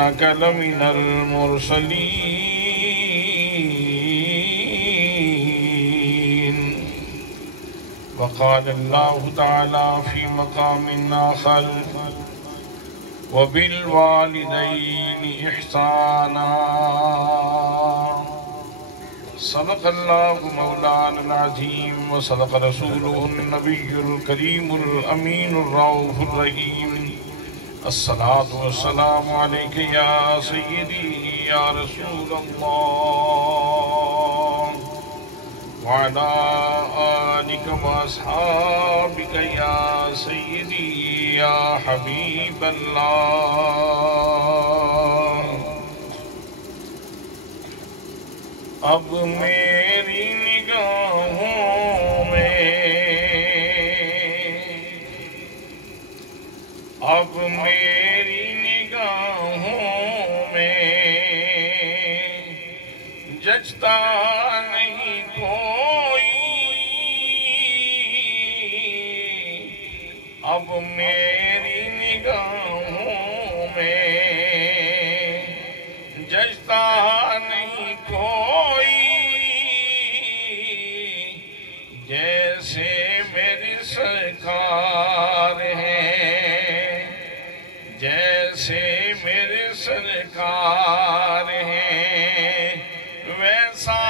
إنك لمن المرسلين. وقال الله تعالى في مقام آخر وبالوالدين إحسانا. صدق الله مولانا العظيم وصدق رسوله النبي الكريم الأمين الرؤوف الرحيم. الصلاة والسلام عليك يا سيدي يا رسول الله وعلى آلك وأصحابك يا سيدي يا حبيب الله. اب میری نگاہوں میں اب میری نگاہوں میں جچتا نہیں کوئی. اب میری نگاہوں میں جچتا نہیں کوئی. جیسے میری سرکار ہیں جیسے میرے سرکار ہیں ویسا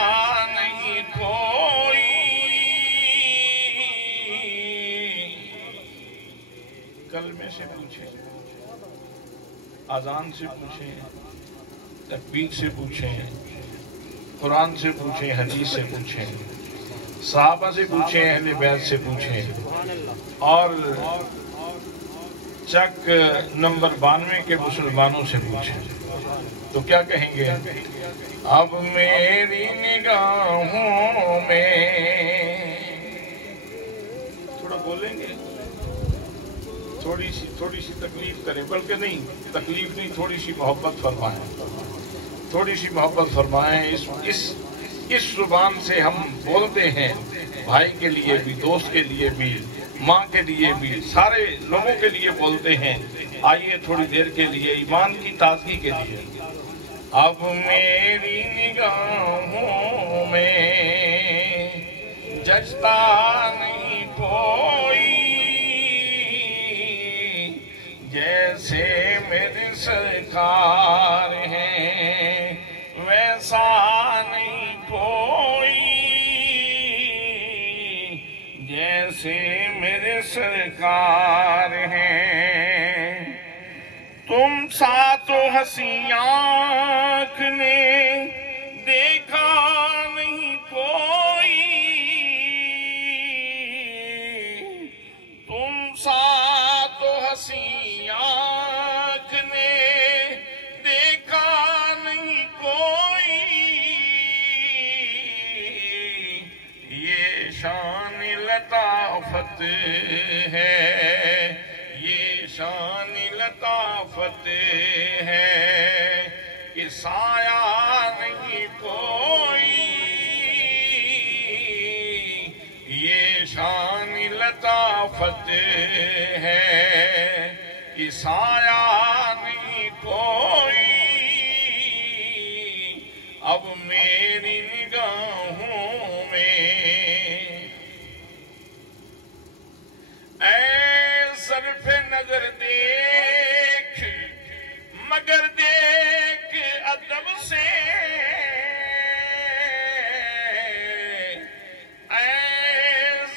نہیں کوئی. کلمے سے پوچھیں، اذان سے پوچھیں، تکبیر سے پوچھیں، قرآن سے پوچھیں، حدیث سے پوچھیں، صحابہ سے پوچھیں، اہل بیت سے پوچھیں، اور چک نمبر 92 کے مسلمانوں سے پوچھیں تو کیا کہیں گے؟ اب میری نگاہوں میں تھوڑا بولیں گے، تھوڑی سی تکلیف کریں، بلکہ نہیں تکلیف نہیں، تھوڑی سی محبت فرمائیں، تھوڑی سی محبت فرمائیں. اس زبان سے ہم بولتے ہیں بھائی کے لیے بھی، دوست کے لیے بھی، ماں کے لیے بھی، سارے لوگوں کے لیے بولتے ہیں. آئیے تھوڑی دیر کے لیے ایمان کی تازگی کے لیے. اب میری نگاہوں میں جچتا نہیں کوئی. جیسے میرے سرکار ہیں ویسا نہیں کوئی. جیسے میرے سرکار ہیں تم ساتھ ہنسی آنکھ نے دیکھا نہیں کوئی. تم ساتھ ہنسی آنکھ نے دیکھا نہیں کوئی. یہ شان لطافت ہے، یہ شان لطافت ہے کہ سایہ نہیں کوئی. یہ شان لطافت ہے کہ سایہ نہیں کوئی. اب میری نگاہوں میں اے صرف نظر دیکھ مگر دیکھ ادب سے. اے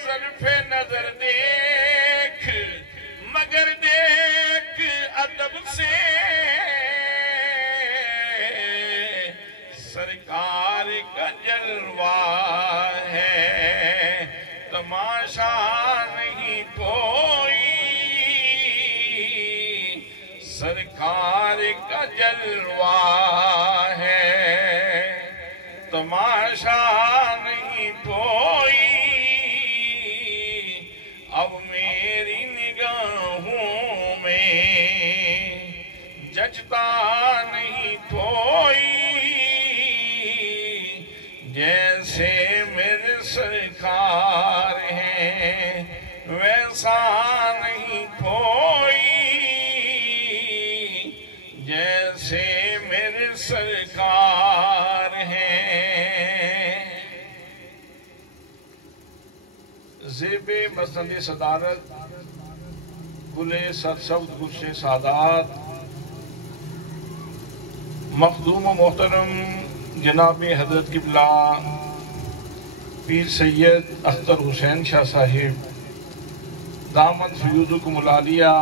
صرف نظر دیکھ مگر دیکھ ادب سے. سرکار کا جلوہ ہے تماشا نہیں کوئی. سرکار کا جلوہ ہے تماشا نہیں کوئی. اب میری نگاہوں میں جچتا نہیں کوئی. جیسے میرے سرکار ہیں ویسا نہیں کوئی. جیسے میرے سرکار ہیں، زیب مسند صدارت گلے سرسبز گلشن سادات مخدوم و محترم جناب حضرت قبلہ پیر سید اختر حسین شاہ صاحب دامن فیوزکم العالیہ،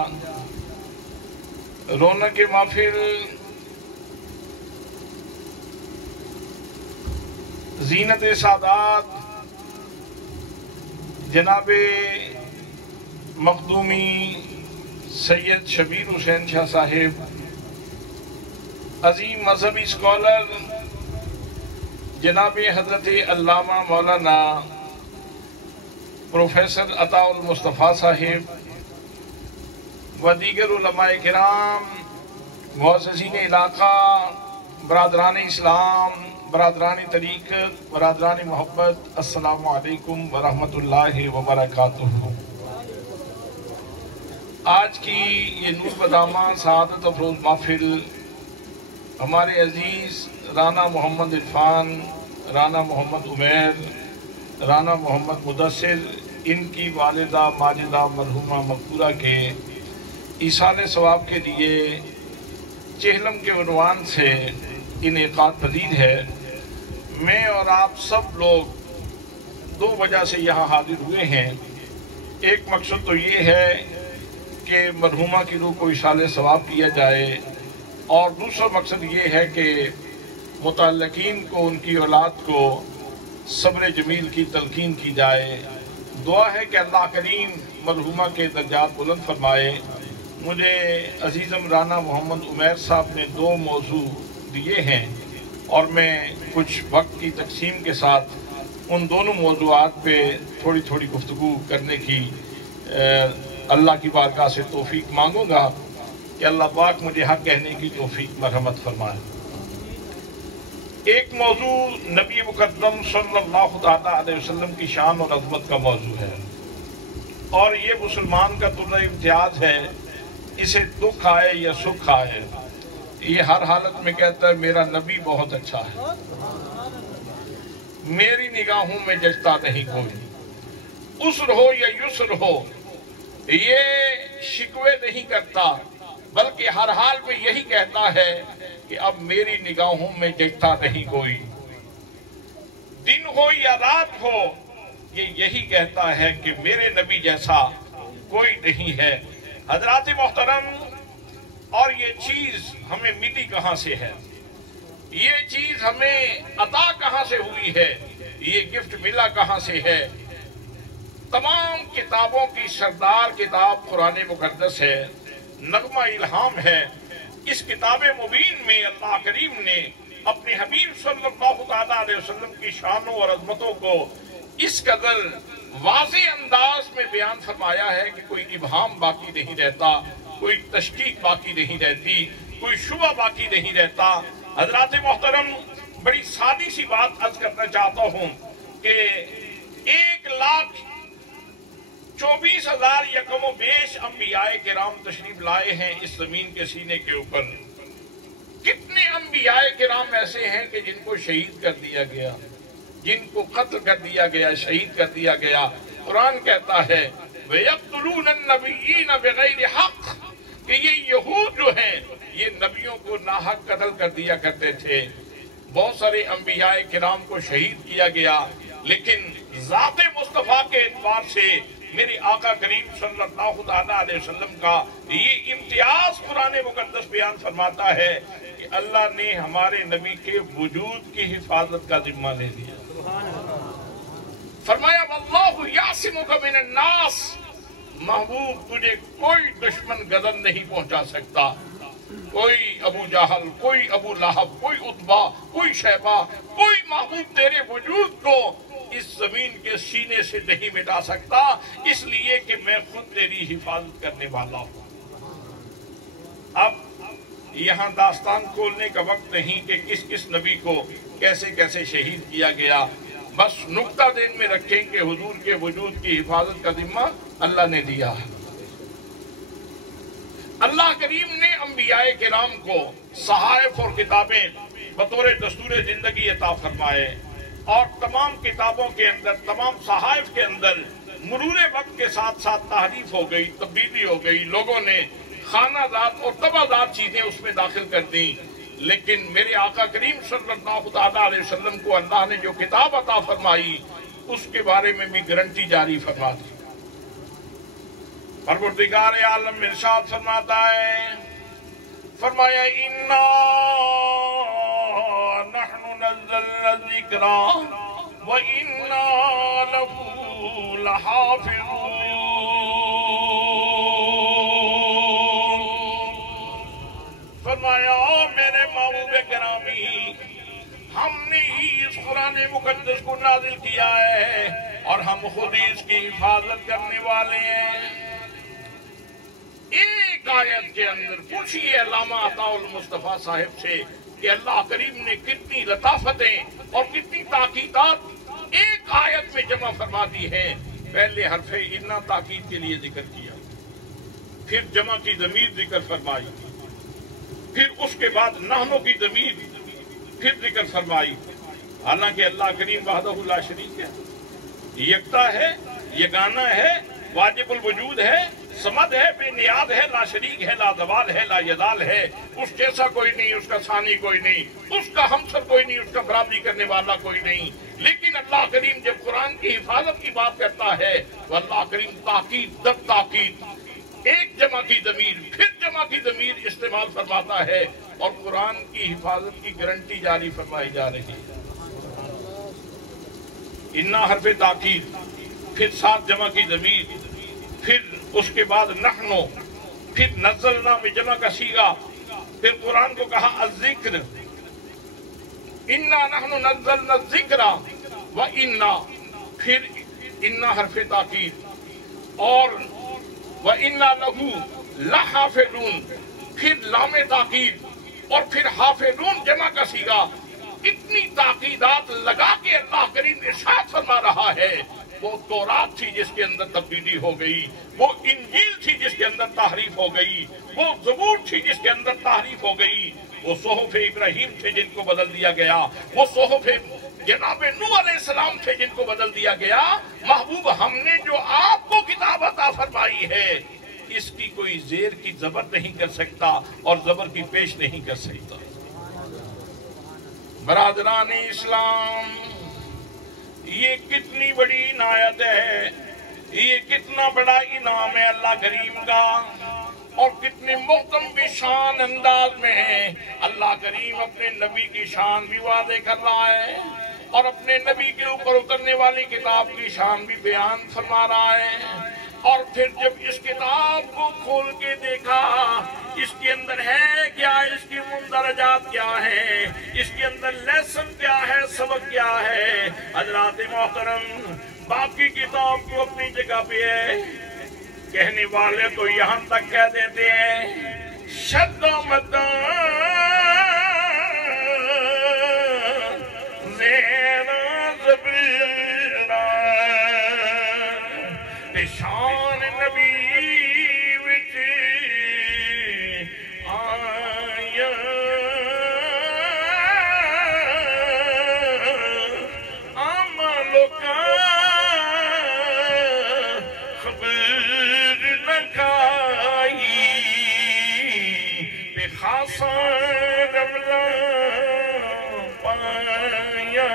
رونق محفل زینت سادات جناب مخدومی سید شبیر حسین شاہ صاحب، عظیم مذہبی اسکالر جناب حضرت علامہ مولانا پروفیسر عطا المصطفیٰ صاحب و دیگر علماء کرام، معززین علاقہ، برادران اسلام، برادران طریقت، برادران محبت، السلام علیکم ورحمۃ اللہ وبرکاتہ۔ آج کی یہ نور بدامہ سعادت افروز محفل ہمارے عزیز رانا محمد عرفان، رانا محمد عمیر، رانا محمد مدثر، ان کی والدہ ماجدہ مرحومہ مغفورہ کے ایصال ثواب کے لیے چہلم کے عنوان سے انعقاد پذیر ہے۔ میں اور آپ سب لوگ دو وجہ سے یہاں حاضر ہوئے ہیں۔ ایک مقصد تو یہ ہے کہ مرحومہ کی روح کو ایصال ثواب کیا جائے، اور دوسرا مقصد یہ ہے کہ متعلقین کو، ان کی اولاد کو صبر جمیل کی تلقین کی جائے۔ دعا ہے کہ اللہ کریم مرحومہ کے درجات بلند فرمائے۔ مجھے عزیزم رانا محمد عمیر صاحب نے دو موضوع دیے ہیں، اور میں کچھ وقت کی تقسیم کے ساتھ ان دونوں موضوعات پہ تھوڑی تھوڑی گفتگو کرنے کی اللہ کی بارگاہ سے توفیق مانگوں گا کہ اللہ پاک مجھے حق کہنے کی توفیق مرحمت فرمائے۔ ایک موضوع نبی مقدم صلی اللہ علیہ وسلم کی شان اور عظمت کا موضوع ہے، اور یہ مسلمان کا طلوع امتیاز ہے، اسے دکھ آئے یا سکھ آئے، یہ ہر حالت میں کہتا ہے میرا نبی بہت اچھا ہے، میری نگاہوں میں جچتا نہیں کوئی، عسر ہو یا یسر ہو یہ شکوے نہیں کرتا، بلکہ ہر حال میں یہی کہتا ہے کہ اب میری نگاہوں میں جچتا نہیں کوئی، دن ہو یا رات ہو یہ یہی کہتا ہے کہ میرے نبی جیسا کوئی نہیں ہے۔ حضرات محترم، اور یہ چیز ہمیں ملی کہاں سے ہے؟ یہ چیز ہمیں عطا کہاں سے ہوئی ہے؟ یہ گفٹ ملا کہاں سے ہے؟ تمام کتابوں کی سردار کتاب قرآن مقدس ہے، نغمہ الہام ہے۔ اس کتاب مبین میں اللہ کریم نے اپنے حبیب صلی اللہ علیہ وسلم کی شانوں اور عظمتوں کو اس قدر واضح انداز میں بیان فرمایا ہے کہ کوئی ابہام باقی نہیں رہتا، کوئی تشکیک باقی نہیں رہتی، کوئی شبہ باقی نہیں رہتا۔ حضرات محترم، بڑی سادی سی بات عرض کرنا چاہتا ہوں کہ 1,24,000 یکم و بیش انبیاء کرام تشریف لائے ہیں اس زمین کے سینے کے اوپر۔ کتنے انبیاء کرام ایسے ہیں کہ جن کو شہید کر دیا گیا، جن کو قتل کر دیا گیا، شہید کر دیا گیا۔ قرآن کہتا ہے وَيَقْتُلُونَ النَّبِيِّينَ بِغَيْرِ حَقٍ، کہ یہ یہود جو ہیں یہ نبیوں کو ناحق قتل کر دیا کرتے تھے۔ بہت سارے انبیاء کرام کو شہید کیا گیا، لیکن ذات مصطفیٰ کے اعتبار سے میرے آقا کریم صلی اللہ علیہ وسلم کا یہ امتیاز قرآن مقدس بیان فرماتا ہے کہ اللہ نے ہمارے نبی کے وجود کی حفاظت کا ذمہ لے لیا۔ فرمایا وَاللَّهُ يَعْصِمُكَ مِنَ النَّاسِ، محبوب تجھے کوئی دشمن گزر نہیں پہنچا سکتا، کوئی ابو جہل، کوئی ابو لہب، کوئی عتبہ، کوئی شیبہ، کوئی محبوب تیرے وجود کو اس زمین کے سینے سے نہیں مٹا سکتا، اس لیے کہ میں خود تیری حفاظت کرنے والا ہوں۔ اب یہاں داستان کھولنے کا وقت نہیں کہ کس کس نبی کو کیسے کیسے شہید کیا گیا، بس نقطہ ذہن میں رکھیں کہ حضور کے وجود کی حفاظت کا ذمہ اللہ نے دیا ہے۔ اللہ अल्लाह करीम ने अंबिया किराम को सहाइफ और किताबें बतौर दस्तूर जिंदगी अता फरमाए और तमाम किताबों के अंदर, तमाम सहाइफ के अंदर मुरूरे वक्त के साथ साथ तहरीफ हो गई, तब्दीली हो गई, लोगों ने खानाजात और तबादात चीजें उसमें दाखिल कर दी। लेकिन मेरे आका करीम सल्लल्लाहु अलैहि वसल्लम को अल्लाह ने जो किताब अता फरमाई उसके बारे में भी गारंटी जारी फरमा दी। परवरदिगार आलम इरशाद फरमाता है, फरमाया इन्ना नहनु नज़्ज़लना ज़िक्रा व इन्ना लहू लहाफ़िज़ून। फरमाया मेरे महबूब गिरामी, हमने ही इस कुरान मुकद्दस को नाजिल किया है और हम खुद ही इसकी हिफाजत करने वाले हैं। एक आयत के अंदर पूछिए अल्लामा अताउल मुस्तफा साहिब से कि अल्लाह करीम ने कितनी लताफतें और कितनी ताकीदात एक आयत में जमा फरमा दी है। पहले हरफे इन्ना ताकीद के लिए जिक्र किया, फिर जमा की ज़मीर जिक्र फरमाई, फिर उसके बाद नाहनो की ज़मीर फिर जिक्र फरमाई। हालांकि अल्लाह करीम वहदहु ला शरीक है, यकता है, यगाना है, वाजिबुल वजूद है, समद है, बेनियाद है, ला शरीक है, ला ज़वाल है, ला यदाल है। उस जैसा कोई नहीं, उसका सानी कोई नहीं, उसका हमसर कोई नहीं, उसका बराबरी करने वाला कोई नहीं। लेकिन अल्लाह करीम जब कुरान की हिफाजत की बात करता है तो अल्लाह करीम ताकीद दर ताकीद एक जमा की ज़मीर फिर जमा की ज़मीर इस्तेमाल फरमाता है और कुरान की हिफाजत की गारंटी जारी फरमाई जा रही है। इन्ना हरफे ताकीद, फिर सात जमा की ज़मीर, फिर उसके बाद नहनो, फिर नज़लना में जमा का सीगा, फिर कुरान को कहा अज़्ज़िक्र, इन्ना नहनु नज़्ज़लना ज़िक्रा व इन्ना, फिर इन्ना हरफे ताकीद और व इन्ना लहू लहाफ़िज़ून, फिर लामे ताकीद और फिर हाफ़िज़ून जमा का सीगा। इतनी ताकीदात लगा के अल्लाह करीम इरशाद फरमा रहा है। वो तौरात थी जिसके अंदर तब्दीली हो गई, वो इंजील थी जिसके अंदर तहरीफ हो गई, वो ज़बूर थी जिसके अंदर तहरीफ हो गई, वो सोहफ़ इब्राहीम थे जिनको बदल दिया गया, वो सोहफ़ जनाब नूह अलैहिस्सलाम थे जिनको बदल दिया गया। महबूब हमने जो आपको किताब अता फरमाई है इसकी कोई जेर की जबर नहीं कर सकता और जबर की पेश नहीं कर सकता। बरादरान इस्लाम, ये कितनी बड़ी इनायत है, ये कितना बड़ा इनाम है अल्लाह करीम का और कितने मोहतम की शान अंदाज में है। अल्लाह करीम अपने नबी की शान भी वादे कर रहा है और अपने नबी के ऊपर उतरने वाली किताब की शान भी बयान फरमा रहा है। और फिर जब इस किताब को खोल के देखा, इसके अंदर है क्या, इसकी मुंदरजात क्या है, इसके अंदर लेसन क्या है, सबक क्या है। हजरात मोहतरम, बाकी किताब तो अपनी जगह पे है, कहने वाले तो यहाँ तक कह देते हैं शद्दो मद्दा शान नबी विच आया आम लोका खबर न खाई ते खासा रबला पाया।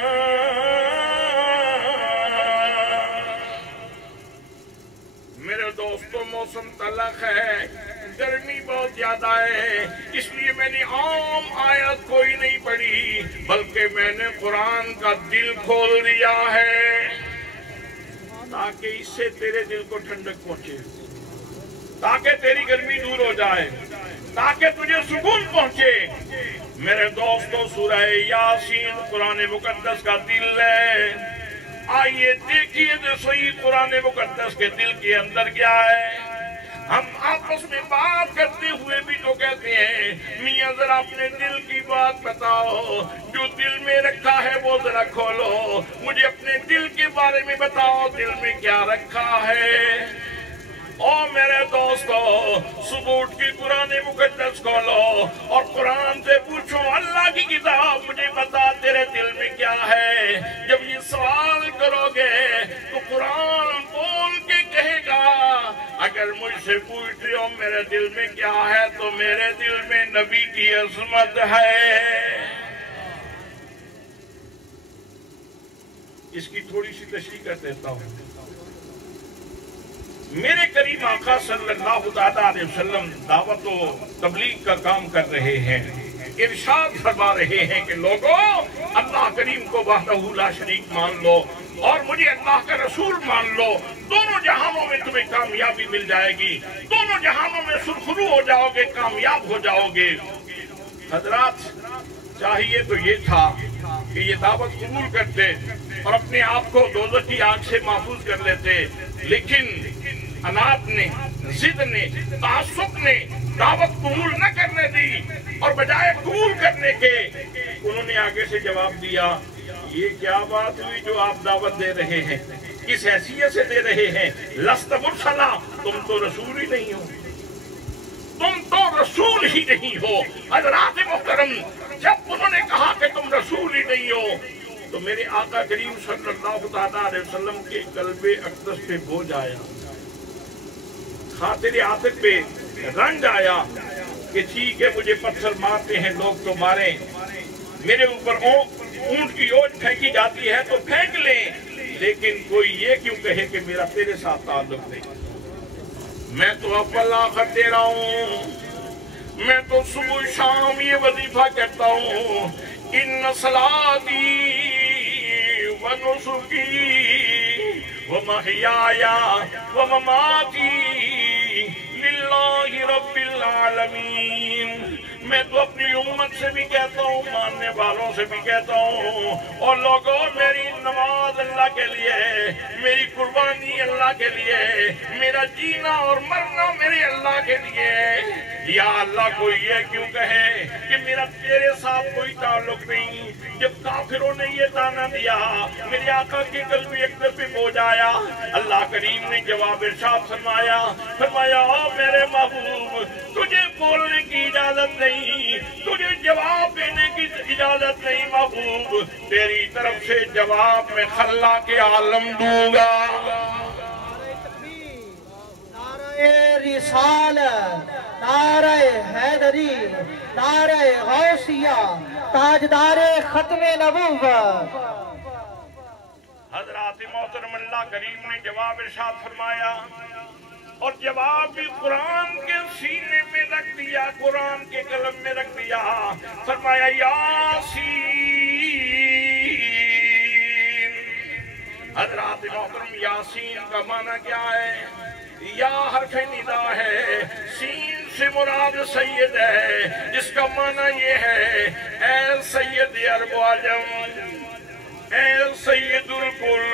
दोस्तों, मौसम तलख है, गर्मी बहुत ज्यादा है, इसलिए मैंने आम आयत कोई नहीं पढ़ी बल्कि मैंने कुरान का दिल खोल दिया है ताकि इससे तेरे दिल को ठंडक पहुंचे, ताकि तेरी गर्मी दूर हो जाए, ताकि तुझे सुकून पहुंचे। मेरे दोस्तों, सूरह यासीन कुरान मुकद्दस का दिल है। आइए देखिए तो सही कुरान मुकद्दस के दिल के अंदर क्या है। हम आपस में बात करते हुए भी तो कहते हैं मियां जरा अपने दिल की बात बताओ, जो दिल में रखा है वो जरा खोलो, मुझे अपने दिल के बारे में बताओ, दिल में क्या रखा है। اور میرے دوستو صبح اٹھ کے قرآن مقدس کھولو اور قرآن سے پوچھو اللہ کی کتاب مجھے بتا تیرے دل میں کیا ہے. جب یہ سوال کرو گے تو قرآن بول کے کہے گا اگر مجھ سے پوچھ رہے ہو میرے دل میں کیا ہے تو میرے دل میں نبی کی عظمت ہے. اس کی تھوڑی سی تشریح کر دیتا ہوں. میرے کریم آقا صلی اللہ علیہ وسلم دعوت و تبلیغ کا کام کر رہے ہیں. ارشاد فرما رہے ہیں کہ لوگوں اللہ کریم کو وحدہ لا شریک مان لو اور مجھے اللہ کا رسول مان لو. دونوں جہانوں میں تمہیں کامیابی مل جائے گی. دونوں جہانوں میں سرخرو ہو جاؤ گے, کامیاب ہو جاؤ گے. حضرات چاہیے تو یہ تھا کہ یہ دعوت قبول کرتے اور اپنے آپ کو دوزخ کی آگ سے محفوظ کر لیتے, لیکن انات نے, ضد نے, تعصب نے دعوت قبول نہ کرنے دی اور بجائے قبول کرنے کے انہوں نے آگے سے جواب دیا یہ کیا بات ہوئی جو آپ دعوت دے رہے ہیں, کس حیثیت سے دے رہے ہیں؟ لست مرسلا, تم تو رسول ہی نہیں ہو, تم تو رسول ہی نہیں ہو. حضرات محترم جب انہوں نے کہا کہ تم رسول ہی نہیں ہو تو میرے آقا کریم صلی اللہ علیہ وسلم کے قلب اقدس پہ بوجھ آیا, خاطر عاطف پہ رنج آیا کہ ٹھیک ہے مجھے پتھر مارتے ہیں لوگ تو ماریں, میرے اوپر اونٹ کی اوٹ پھینکی جاتی ہے تو پھینک لیں, لیکن کوئی یہ کیوں کہے کہ میرا تیرے ساتھ تعلق نہیں. میں تو اول آخر دے رہا ہوں, میں تو صبح شام یہ وظیفہ کرتا ہوں ان صلاتی و نسکی و محیایا و مماتی للہ رب العالمین. میں تو اپنی امت سے بھی کہتا ہوں, ماننے والوں سے بھی کہتا ہوں, اور لوگوں میری نماز اللہ کے لیے, میری قربانی اللہ کے لیے, میرا جینا اور مرنا میرے اللہ کے لیے. یا اللہ کو یہ کیوں کہے کہ میرا تیرے ساتھ کوئی تعلق نہیں. جب کافروں نے یہ تانا دیا میرے آقا کے قلب ایک طرف پہنچ آیا. اللہ کریم نے جواب ارشاد فرمایا میرے محبوب تجھے بولنے کی اجازت نہیں, تجھے جواب دینے کی اجازت نہیں محبوب, تیری طرف سے جواب میں خلا کے عالم دوں گا. نعرہ رسالت, نعرہ حیدری, نعرہ غوثیہ, تاجدار ختم نبوت. حضرات محترم اللہ کریم نے جواب ارشاد فرمایا اور جواب بھی قرآن کے سینے میں رکھ دیا, قرآن کے قلم میں رکھ دیا. فرمایا یاسین. حضرات محترم یاسین کا معنی کیا ہے؟ یا حرف ندا ہے, سین سے مراد سید ہے, جس کا معنی یہ ہے اے سید عرب و عجم, اے سید الکل,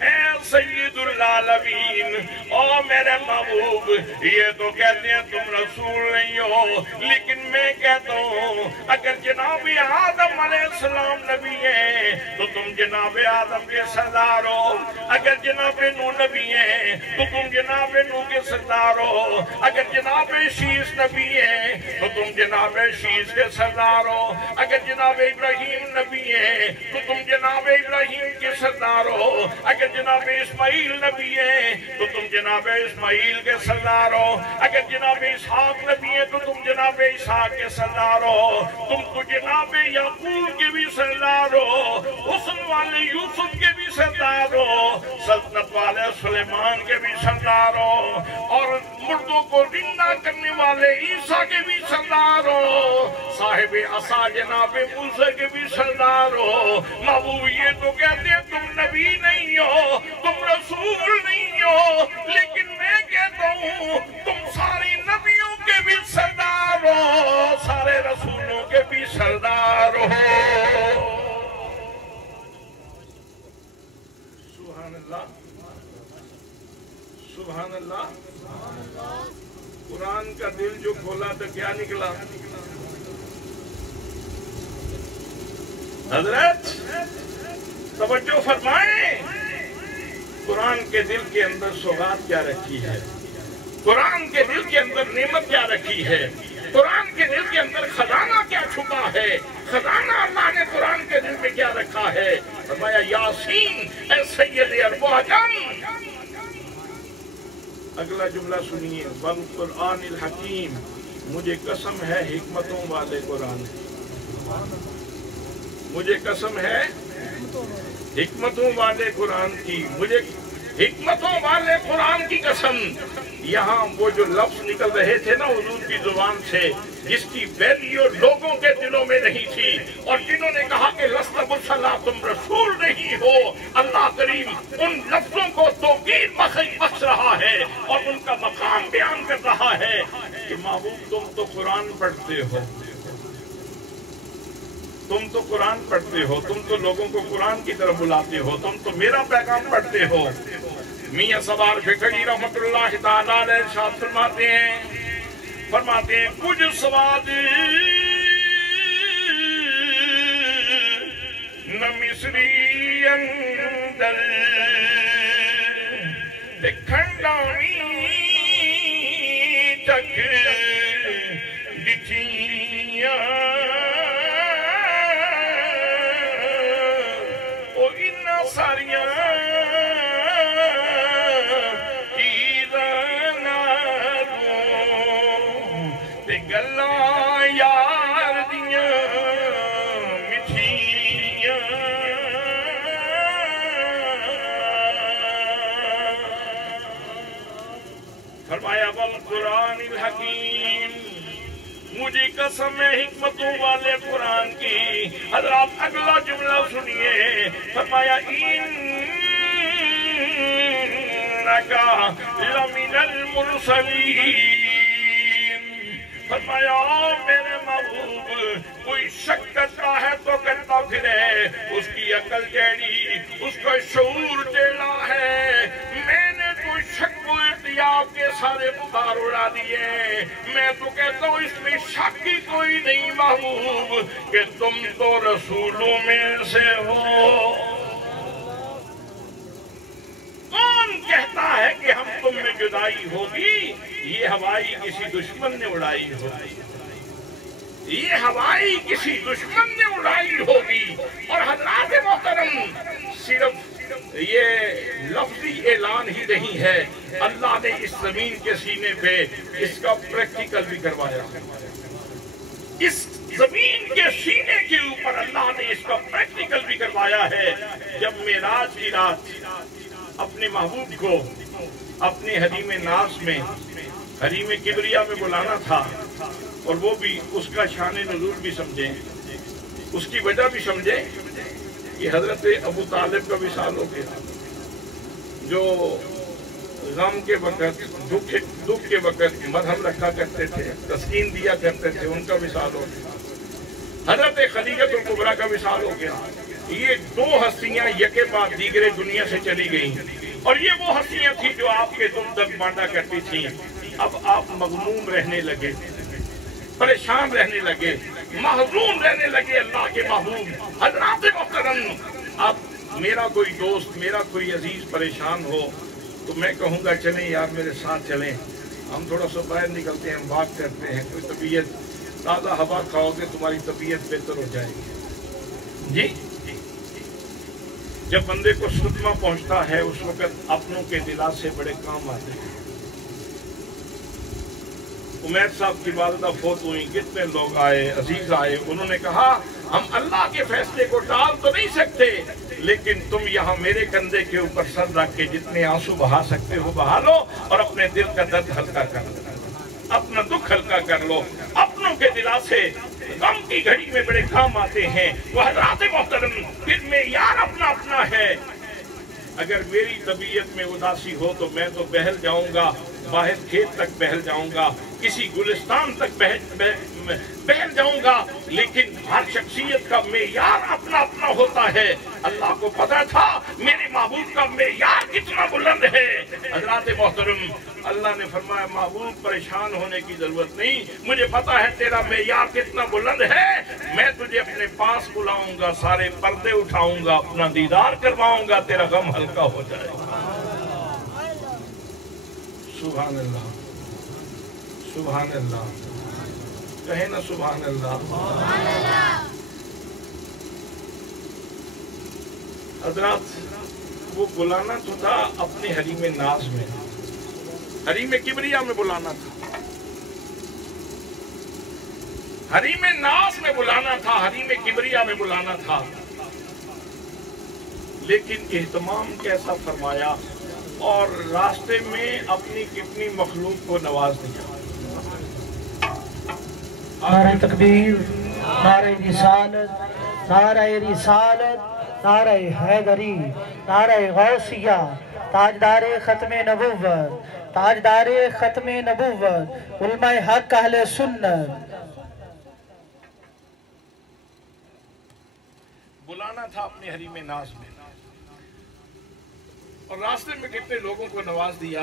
اے سید العالمین. او میرے محبوب یہ تو کہتے ہیں تم رسول نہیں ہو, لیکن میں کہتا ہوں اگر جناب آدم علیہ السلام نبی ہیں تو تم جناب آدم کے سردار ہو, اگر جناب نو نبی ہیں تو تم جناب نو کے سردار ہو, اگر جناب شیس نبی ہیں تو تم جناب شیس کے سردار ہو, اگر جناب ابراہیم نبی ہیں تو تم جناب ابراہیم کے سردار ہو, اگر جناب اسماعیل نبی ہیں تو تم جناب اسماعیل کے سردار ہو, اگر جناب اسحاق نبی ہیں تو تم جناب اسحاق کے سردار ہو, تم تو جناب یعقوب کے بھی سردار ہو, حسن والے یوسف کے بھی سردار ہو, سلطنت والے سلیمان کے بھی سردار ہو, اور مردوں کو زندہ کرنے والے عیسیٰ کے بھی سردار ہو, صاحب عصا جناب موسیٰ کے بھی سردار ہو. محبوب یہ تو کہتے ہیں تم نبی نہیں ہو, تم رسول نہیں ہو, لیکن میں کہتا ہوں تم سارے نبیوں کے بھی سردار ہو, سارے رسولوں کے بھی سردار ہو. سبحان اللہ, سبحان اللہ. قرآن کا دل جو کھولا تو کیا نکلا؟ حضرت توجہ فرمائیں, قرآن کے دل کے اندر سوغات کیا رکھی ہے. कुरान के दिल के अंदर नेमत क्या रखी है, कुरान के दिल के अंदर खजाना क्या छुपा है, खजाना अल्लाह ने कुरान के दिल में क्या रखा है। फरमाया यासीन ए सैयद अरब व अजम। अगला जुमला सुनिए, वल कुरानिल हकीम, मुझे कसम है हिकमतों वाले कुरान, मुझे कसम है हिकमतों वाले कुरान की, मुझे हिकमतों वाले कुरान की कसम। यहाँ वो जो लफ्ज निकल रहे थे ना हुजूर की जुबान से, जिसकी वैल्यू लोगों के दिलों में नहीं थी, और जिन्होंने कहा कि लस्त मुरसला, तुम रसूल नहीं हो, अल्लाह करीम उन लफ्जों को तौकीद बख्श रहा है और उनका मकाम बयान कर रहा है कि महबूब तुम तो कुरान पढ़ते हो, तुम तो कुरान पढ़ते हो, तुम तो लोगों को कुरान की तरफ बुलाते हो, तुम तो मेरा पैगाम पढ़ते हो। मियां सवार फिकरी रहमतुल्लाह ताला अलैह इरशाद फरमाते हैं कुछ सवाद न मिस्री अंदर खंडानी तक दिखिया ओ इन्ना सारिया फरमाया वल कुरानिल हकीम, मुझे कसम है हिकमतों वाले कुरान की। हज़रात अगला जुमला सुनिए, फरमाया इन्नका लमिनल मुरसलीन। फरमाया मेरे महबूब, कोई शक करता है तो करता फिरे, उसकी अकल टेढ़ी, उसका शऊर टेढ़ा है। मैंने तो शक को इर्तियाब के सारे बुखार उड़ा दिए। मैं तो कहता हूँ इसमें शक ही कोई नहीं महबूब कि तुम तो रसूलों में से हो। कौन कहता है कि हम तुम में जुदाई होगी? ये हवाई किसी दुश्मन ने उड़ाई होगी, ये हवाई किसी दुश्मन ने उड़ाई होगी। और हज़रात मोहतरम, सिर्फ ये लफ्जी ऐलान ही नहीं है, अल्लाह ने इस जमीन के सीने पे इसका प्रैक्टिकल भी करवाया। इस जमीन के सीने के ऊपर अल्लाह ने इसका प्रैक्टिकल भी करवाया है। जब मेराज की रात अपने महबूब को अपने हरीम नास में, हरीम किबरिया में बुलाना था, और वो भी उसका शान नुज़ूल भी समझे, उसकी वजह भी समझे कि हजरत अबू तालिब का विसाल हो गया, जो गम के वक़्त, दुख के वक़्त मरहम रखा करते थे, तस्कीन दिया करते थे, उनका विसाल हो गया। हजरत खदीजतुल कुबरा का विसाल हो गया। ये दो हस्तियां यके बाद दीगरे दुनिया से चली गई, और ये वो हस्तियां थी जो आपके दुख दर्द बांटा करती थी। अब आप मगमूम रहने लगे, परेशान रहने लगे, महजून रहने लगे अल्लाह के महबूब। हज़रात मोहतरम, अब मेरा कोई दोस्त, मेरा कोई अजीज परेशान हो तो मैं कहूँगा चलें यार मेरे साथ चलें, हम थोड़ा सा बाहर निकलते हैं, वॉक करते हैं, कोई तबीयत, ताज़ा हवा खाओगे तुम्हारी तबीयत बेहतर हो जाएगी। जी, जब बंदे को सदमा पहुंचता है उस वक्त अपनों के दिलासे बड़े काम आते हैं। उमैर साहब की वालिदा फौत हुई, कितने लोग आए, अजीज आए, उन्होंने कहा हम अल्लाह के फैसले को टाल तो नहीं सकते, लेकिन तुम यहाँ मेरे कंधे के ऊपर सर रख के जितने आंसू बहा सकते हो बहा लो, और अपने दिल का दर्द हल्का कर लो, अपना दुख हल्का कर लो। अपनों के दिलासे गम की घड़ी में बड़े काम आते हैं। वो हज़रात मोहतरम, फिर मेयार अपना अपना है। अगर मेरी तबीयत में उदासी हो तो मैं तो बहल जाऊंगा, बाहर खेत तक बहल जाऊंगा, किसी गुलिस्तान तक बहल जाऊंगा, लेकिन हर शख्सियत का मेयार अपना अपना होता है। अल्लाह को पता था मेरे महबूब का मेयार कितना बुलंद है। हज़रात मोहतरम, अल्लाह ने फरमाया महबूब परेशान होने की जरूरत नहीं, मुझे पता है तेरा मेयार कितना बुलंद है, मैं तुझे अपने पास बुलाऊंगा, सारे पर्दे उठाऊंगा, अपना दीदार करवाऊंगा, तेरा गम हल्का हो जाएगा। सुभान अल्लाह। सुभान अल्लाह, कहे ना सुभान अल्लाह। हजरात, वो बुलाना तो था अपने हरीम नाज में, हरीम किबरिया में बुलाना था, हरीम नाज में बुलाना था, हरीम किबरिया में बुलाना था, लेकिन एहतमाम कैसा फरमाया और रास्ते में अपनी कितनी मखलूक को नवाज दिया। नारे तकबीर, नारे रिसालत, नारे रिसालत, नारे हैदरी, नारे गौसिया, ताजदारे खत्मे नबुव्वत, ताजदारे खत्मे नबुव्वत, उलमाए हक अहले सुन्नत। बुलाना था अपने हरीम नाज में और रास्ते में कितने लोगों को नवाज दिया।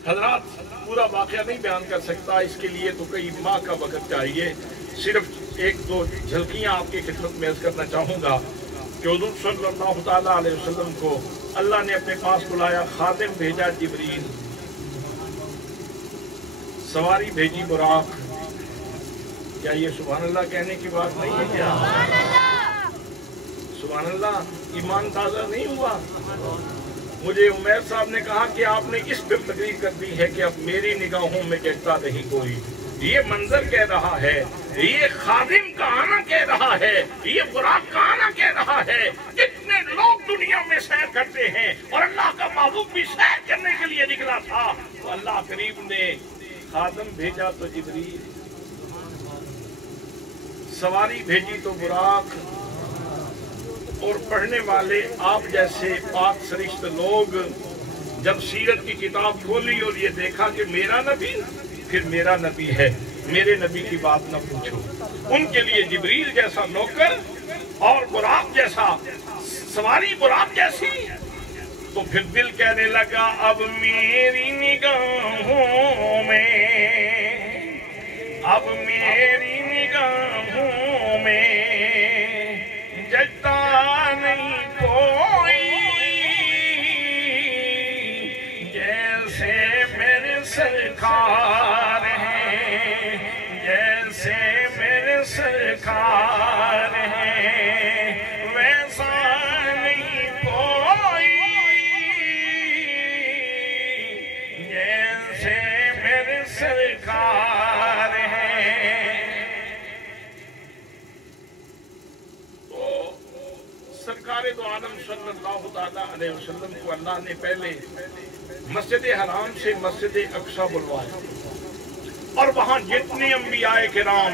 हजरात, पूरा वाक़या नहीं बयान कर सकता, इसके लिए तो कई माह का वक़्त चाहिए। सिर्फ एक दो झलकियाँ आपकी खिदमत में अर्ज़ करना चाहूँगा कि हुज़ूर सल्लल्लाहु तआला अलैहि वसल्लम को अल्लाह ने अपने पास बुलाया, खादिम भेजा जिब्रील, सवारी भेजी बुराक। क्या ये सुभान अल्लाह कहने की बात नहीं है? क्या सुभान अल्लाह? ईमान ताज़ा नहीं हुआ? मुझे उमैर साहब ने कहा कि आपने इस पर तकरीर कर दी है कि अब मेरी निगाहों में जगता नहीं कोई। ये मंजर कह रहा है, ये खादिम का आना कह रहा है, ये बुराक का आना कह रहा है। कितने लोग दुनिया में सैर करते हैं और अल्लाह का महबूब भी सैर करने के लिए निकला था, तो अल्लाह करीम ने खादिम भेजा तो जिब्रील, सवारी भेजी तो बुराक, और पढ़ने वाले आप जैसे पाक सरिश्त लोग जब सीरत की किताब खोली और ये देखा कि मेरा नबी, फिर मेरा नबी है, मेरे नबी की बात न पूछो। उनके लिए जिब्रील जैसा नौकर और बुराक जैसा सवारी, बुराक जैसी, तो फिर दिल कहने लगा अब मेरी निगाहों में, अब मेरी निगाहों में जगता नहीं कोई, जैसे मेरे सरकार हैं, जैसे मेरे सरकार हैं, वैसा नहीं कोई, जैसे मेरे सरकार हैं। सरकारे दो आलम सल्लल्लाहु तआला अलैहि वसल्लम को अल्लाह ने पहले मस्जिद हराम से मस्जिद अक्सा बुलवाया और वहां जितने अंबियाए किराम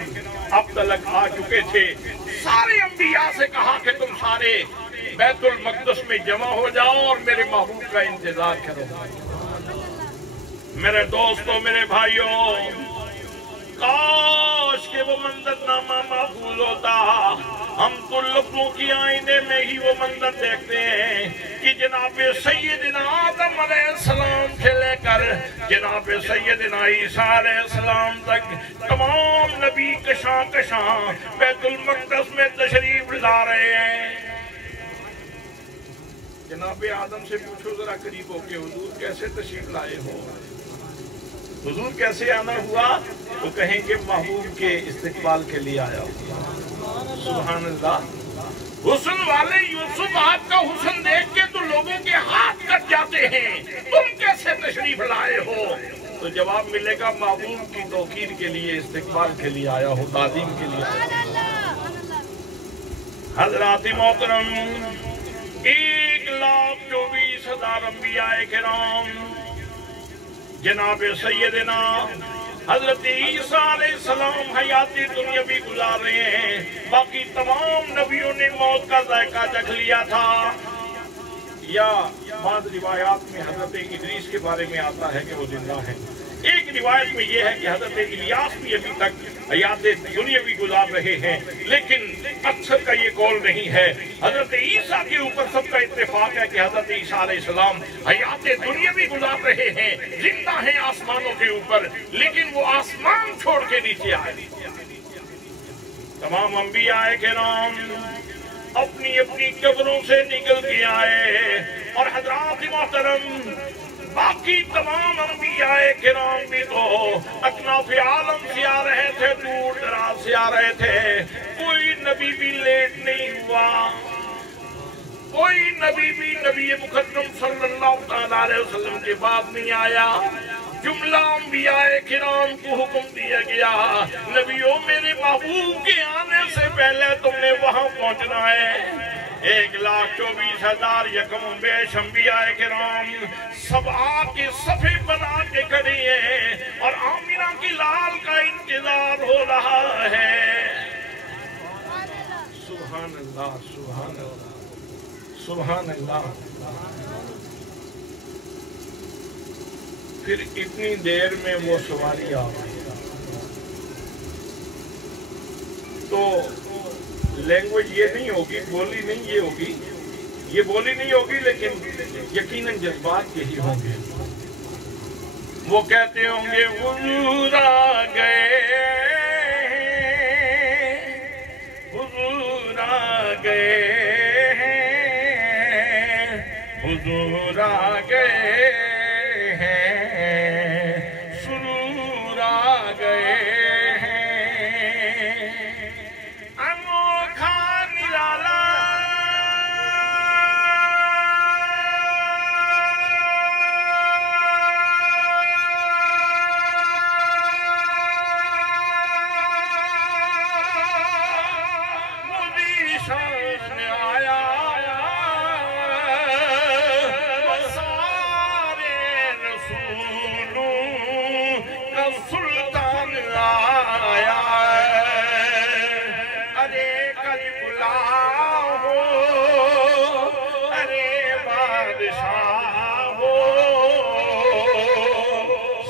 अब तक आ चुके थे, सारे अंबिया से कहा कि तुम सारे बैतुल मक़दस में जमा हो जाओ और मेरे महबूब का इंतजार करो। मेरे दोस्तों, मेरे भाइयों, काश के वो मंजरनामा महफूज होता। हम तो लफ्जों की आईने में ही वो मंजर देखते हैं कि जनाब सैयदना आदम अलैहिस्सलाम से लेकर जनाब सैयदना ईसा अलैहिस्सलाम तक तमाम नबी कशां कशां बैतुल मक़दस में तशरीफ ला रहे हैं। जनाब आदम से पूछो जरा करीब होके, हुजूर कैसे तशरीफ लाए हो, हुजूर कैसे आना हुआ, तो कहेंगे महबूब के इस्तिकबाल के लिए आया। सुभान अल्लाह। हुस्न वाले यूसुफ आपका हुस्न देख के तो लोगों के हाथ कट जाते हैं, तुम कैसे तशरीफ लाए हो? तो जवाब मिलेगा महबूब की तौकीर के लिए, इस्तिकबाल के लिए आया हो, ताज़ीम के लिए आया। हज़रात मोहतरम, 1,24,000 अंबियाए किराम जनाब सैयदना हजरत ईसा अलैहिस्सलाम हयाती दुनिया भी गुजार रहे हैं। बाकी तमाम नबियों ने मौत का जायका चख लिया था। या बाद रिवायात में हजरत इदरीस के बारे में आता है कि वो जिंदा है। एक रिवायत में यह है कि हजरत इलियास भी अभी तक हयात दुनिया भी गुजार रहे हैं, लेकिन अक्सर का ये कौल नहीं है। हजरत ईसा के ऊपर सबका इत्तेफाक है कि हजरत ईसा अलैहिस्सलाम हयात दुनिया भी गुजार रहे हैं, जिंदा हैं आसमानों के ऊपर, लेकिन वो आसमान छोड़ के नीचे आए। तमाम अंबिया के नाम अपनी अपनी कब्रों से निकल के आए और हजरात मोहतरम باقی تمام انبیاء کرام بھی تو اکناف عالم سے آ رہے تھے، دور دراز سے آ رہے تھے، کوئی نبی بھی لیٹ نہیں ہوا، کوئی نبی بھی نبی مقدم صلی اللہ علیہ وسلم کے بعد نہیں آیا۔ جملہ انبیاء کرام کو حکم دیا گیا، نبیوں میرے محبوب کے آنے سے پہلے تم نے وہاں پہنچنا ہے۔ 1,24,000 یکم بیش انبیاء کرام سب آکے صفے بنا کے کھڑی ہیں اور آمینہ کی لال کا انتظار ہو رہا ہے۔ سبحان اللہ، سبحان اللہ، سبحان اللہ۔ پھر اتنی دیر میں وہ سواری آ گئی، تو لینگویج یہ نہیں ہوگی، بولی نہیں یہ ہوگی، یہ بولی نہیں ہوگی، لیکن یقیناً جذبات یہی ہوں گے۔ وہ کہتے ہوں گے حضور آ گئے، حضور آ گئے، حضور آ گئے ہیں، سرور آ گئے ہیں، انوکھا نرالا مجھے شان آیا، سلطان آیا، ارے کل بلاؤ ہو، ارے بادشاہ ہو،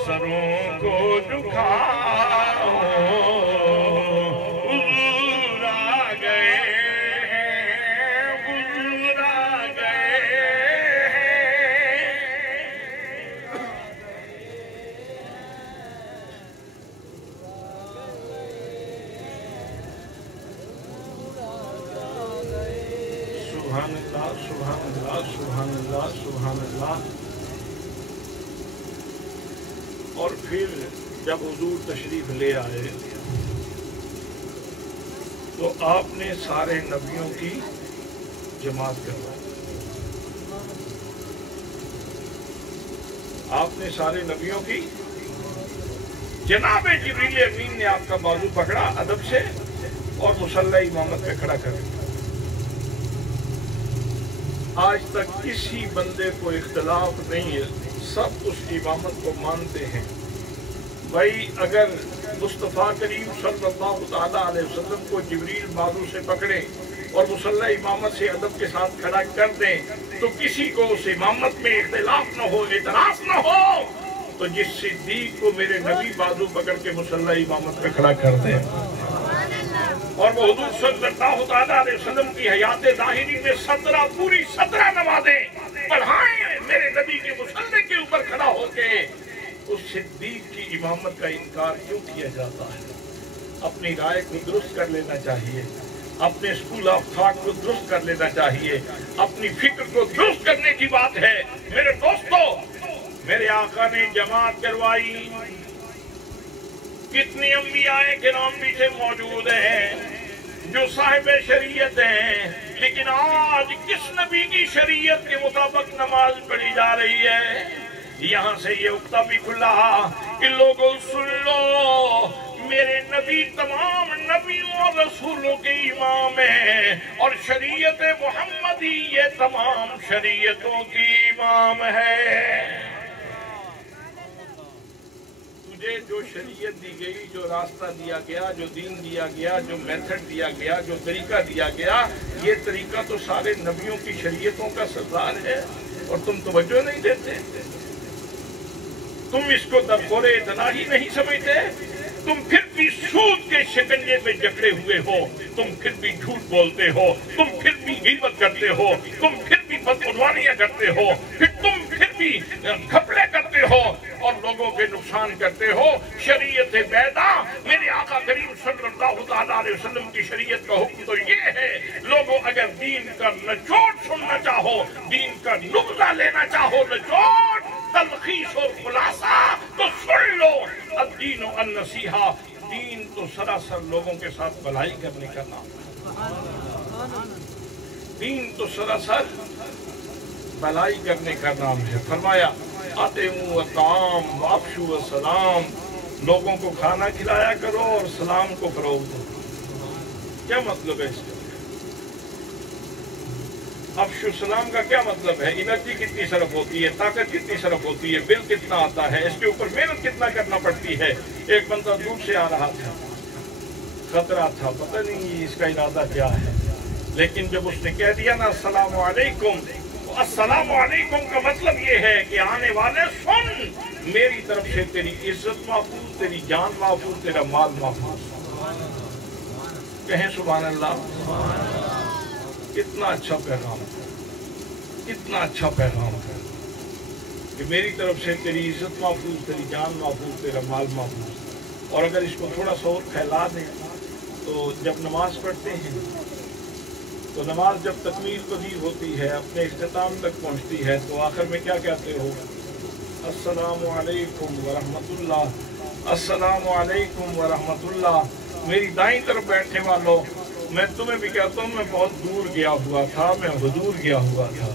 سروں کو جھکاؤ، حضور آ گئے ہیں، حضور آ گئے ہیں۔ سبحان اللہ، سبحان اللہ، سبحان اللہ، سبحان اللہ۔ اور پھر جب حضور تشریف لے آئے تو آپ نے سارے نبیوں کی جماعت کروائی، آپ نے سارے نبیوں کی، جناب جبریل امین نے آپ کا بازو پکڑا ادب سے اور مصلی امامت پہ کھڑا کر دیا۔ آج تک کسی بندے کو اختلاف نہیں ہے، سب اس امامت کو مانتے ہیں۔ بھائی اگر مصطفیٰ کریم صلی اللہ علیہ وسلم کو جبریل بازو سے پکڑے اور مصلی امامت سے ادب کے ساتھ کھڑا کر دیں تو کسی کو اس امامت میں اختلاف نہ ہو، اعتراض نہ ہو، تو جس صدیق کو میرے نبی بازو پکڑ کے مصلی امامت پہ کھڑا کر دیں اور وہ حضور صلی اللہ علیہ وسلم کی حیات ظاہری میں 17 نمازیں پڑھائیں میرے نبی کے مصلی کے اوپر کھڑا ہو کے، اس صدیق کی امامت کا انکار کیوں کیا جاتا ہے؟ اپنی رائے کو درست کر لینا چاہیے، اپنے اسکول آف تھاٹ کو درست کر لینا چاہیے، اپنی فکر کو درست کرنے کی بات ہے۔ میرے دوستو، میرے آقا نے جماعت کروائی، کتنی انبیاء کرام پیچھے موجود ہیں جو صاحب شریعت ہیں، لیکن آج کس نبی کی شریعت کے مطابق نماز پڑھی جا رہی ہے؟ یہاں سے یہ نقطہ بھی کھلا کہ لوگوں سن لو، میرے نبی تمام نبیوں اور رسولوں کے امام ہیں اور شریعت محمدی یہ تمام شریعتوں کی امام ہے۔ تجھے جو شریعت دی گئی، جو راستہ دیا گیا، جو دین دیا گیا، جو میتھڈ دیا گیا، جو طریقہ دیا گیا، یہ طریقہ تو سارے نبیوں کی شریعتوں کا سردار ہے اور تم توجہ نہیں دیتے، تم اس کو درخور اتنا ہی نہیں سمجھتے، تم پھر بھی سود کے شکنجے میں جکڑے ہوئے ہو، تم پھر بھی جھوٹ بولتے ہو، تم پھر بھی غیبت کرتے ہو، تم پھر بھی بدعنوانیاں کرتے ہو، تم پھر بھی گھپلے کرتے ہو اور لوگوں کے نقصان کرتے ہو۔ شریعت بیضا میرے آقا کریم صلی اللہ علیہ وسلم کی شریعت کا حکم تو یہ ہے، لوگوں اگر دین کا نچوڑ سننا چاہو، دین کا نقطہ لینا چاہو، نچوڑ तलखीस और खुलासा तो सुन लो, अद्दीन अन-नसीहा, दीन तो सरासर लोगों के साथ भलाई करने का नाम है। दीन तो सरासर भलाई करने का नाम है। फरमाया आतिमु अत्ताम वाफशु अस्सलाम, लोगों को खाना खिलाया करो और सलाम को फरोग दो। क्या मतलब है इसका? अफ्शु सलाम का क्या मतलब है? एनर्जी कितनी सरफ होती है, ताकत कितनी सरफ होती है, बिल कितना आता है, इसके ऊपर मेहनत कितना करना पड़ती है। एक बंदा दूर से आ रहा था, खतरा था, पता नहीं इसका इरादा क्या है, लेकिन जब उसने कह दिया ना अस्सलामु अलैकुम, तो अस्सलामु अलैकुम का मतलब ये है कि आने वाले सुन, मेरी तरफ से तेरी इज्जत महफूज, तेरी जान महफूज, तेरा माल महफूज। कहें सुभान अल्लाह। कितना अच्छा पैगाम है, कितना अच्छा पैगाम है कि मेरी तरफ से तेरी इज्जत महफूज, तेरी जान महफूज, तेरा माल महफूज। और अगर इसको थोड़ा सा और फैला दें तो जब नमाज पढ़ते हैं तो नमाज जब तकमील पजीर होती है, अपने इख्तिताम तक पहुंचती है, तो आखिर में क्या कहते हो? अस्सलामु अलैकुम व रहमतुल्लाह, अस्सलामु अलैकुम व रहमतुल्लाह। मेरी दाईं तरफ बैठने वालों, मैं तुम्हें भी कहता हूँ, मैं बहुत दूर गया हुआ था, मैं हुजूर गया हुआ था,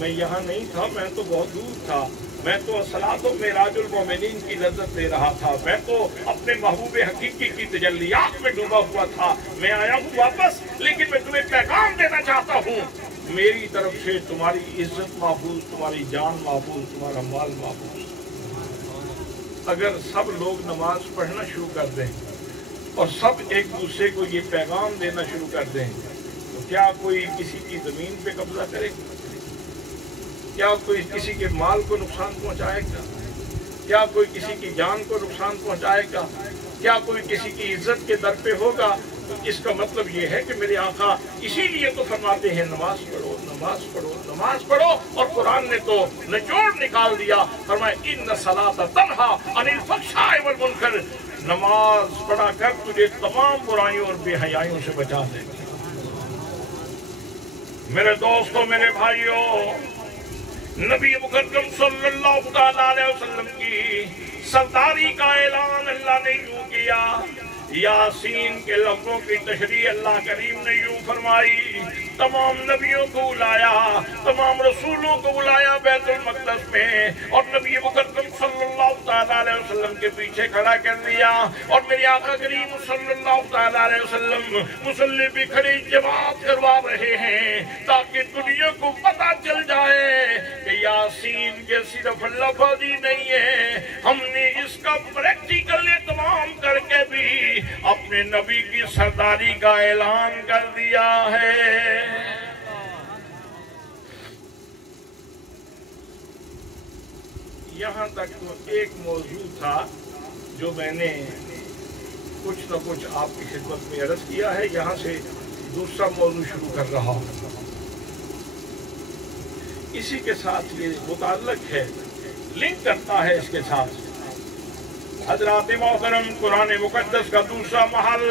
मैं यहाँ नहीं था, मैं तो बहुत दूर था, मैं तो अस्सलातो मेराजुल मोमिनीन की लज्जत ले रहा था, मैं तो अपने महबूब हकीकी की तजल्लियात में डूबा हुआ था, मैं आया हूँ वापस, लेकिन मैं तुम्हें पैगाम देना चाहता हूँ, मेरी तरफ से तुम्हारी इज्जत महफूज, तुम्हारी जान महफूज, तुम्हारा माल महफूज। अगर सब लोग नमाज पढ़ना शुरू कर दें और सब एक दूसरे को ये पैगाम देना शुरू कर दें, तो क्या कोई किसी की जमीन पे कब्जा करेगा? क्या कोई किसी के माल को नुकसान पहुंचाएगा? क्या कोई किसी की जान को नुकसान पहुंचाएगा? क्या कोई किसी की इज्जत के दर पे होगा? तो इसका मतलब ये है कि मेरे आका इसीलिए तो फरमाते हैं नमाज पढ़ो, नमाज पढ़ो, नमाज पढ़ो। और कुरान ने तो निचोड़ निकाल दिया, फरमाया इन्न सलात तन्हा अनिल फहशाइ वल मुनकर, नमाज पढ़ा कर तुझे तमाम बुराइयों और बेहयाइयों से बचा देगा। मेरे दोस्तों, मेरे भाइयों, नबी मुकद्दम सल्लल्लाहु अलैहि वसल्लम की सरदारी का ऐलान अल्लाह ने यूं किया। यासीन के लफ्जों की तशरीह अल्लाह करीम ने यूं फरमाई, तमाम नबियों को बुलाया, तमाम रसूलों को बुलाया बैतुल मक़दस में, और नबी मुकद्दम सल्लल्लाहु अलैहि वसल्लम के पीछे खड़ा कर दिया। और मेरे आका करीम सल्लल्लाहु अलैहि वसल्लम मुसल्ले पे खड़े जवाब करवा रहे हैं, ताकि दुनिया को पता चल जाए कि यासीन के सिर्फ लफ्ज़ ही नहीं है, हमने इसका प्रैक्टिकल तमाम करके भी अपने नबी की सरदारी का ऐलान कर दिया है। यहाँ तक तो एक मौजू था जो मैंने कुछ न कुछ आपकी खिदमत में अर्ज किया है। यहाँ से दूसरा मौजू शुरू कर रहा हूँ, इसी के साथ ये मुताल्लिक है, लिंक करता है इसके साथ। हज़रात मोहतरम, कुरान मुक़द्दस का दूसरा महल,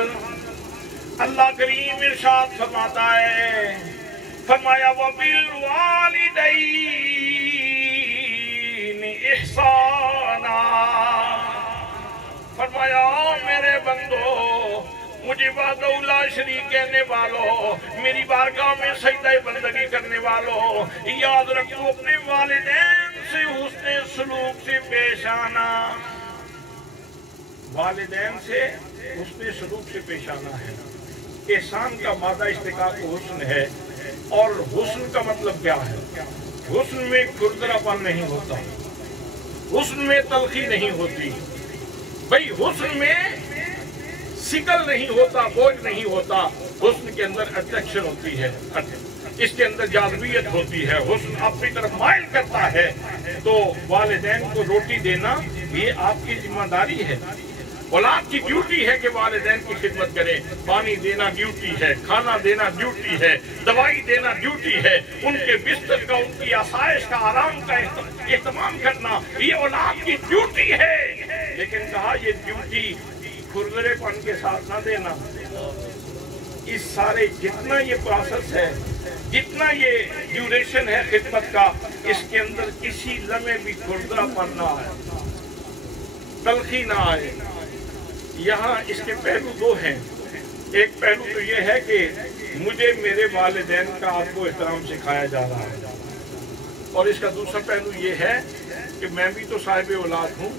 अल्लाह करीम इरशाद फरमाता है, फरमाया वबिल वालिदैन इहसाना, फरमाया मेरे बंदो, मुझे वादौला शरीक कहने वालों, मेरी बारगाह में सजदा बंदगी करने वालों, याद रखो अपने वालिदैन से हुस्ने सलूक से पेश आना। वालिदैन से हुस्ने सलूक से पेश आना है। एहसान का मादा इस्तिकाक हुस्न है, और हुस्न का मतलब क्या है? हुस्न में खुरदरापन नहीं होता, हुस्न में तलखी नहीं होती, भाई हुस्न में सिकल नहीं होता, बोझ नहीं होता, हुस्न के अंदर अट्रैक्शन होती है, इसके अंदर जाज़बियत होती है, हुस्न अपनी तरफ माइल करता है। तो वालिदैन को रोटी देना ये आपकी जिम्मेदारी है, औलाद की ड्यूटी है कि वालिदैन की खिदमत करें। पानी देना ड्यूटी है, खाना देना ड्यूटी है, दवाई देना ड्यूटी है, उनके बिस्तर का, उनकी आसाइश का, आराम का एहतमाम करना ये औलाद की ड्यूटी है। लेकिन कहा ये ड्यूटी खुरदरेपन के साथ ना देना, इस सारे जितना ये प्रोसेस है, जितना ये ड्यूरेशन है खिदमत का, इसके अंदर किसी लम्हे भी खुरदरापन ना आए, तलखी ना आए। यहाँ इसके पहलू दो हैं। एक पहलू तो ये है कि मुझे मेरे वालिदैन का आपको एहतराम सिखाया जा रहा है, और इसका दूसरा पहलू ये है कि मैं भी तो साहिब औलाद हूँ,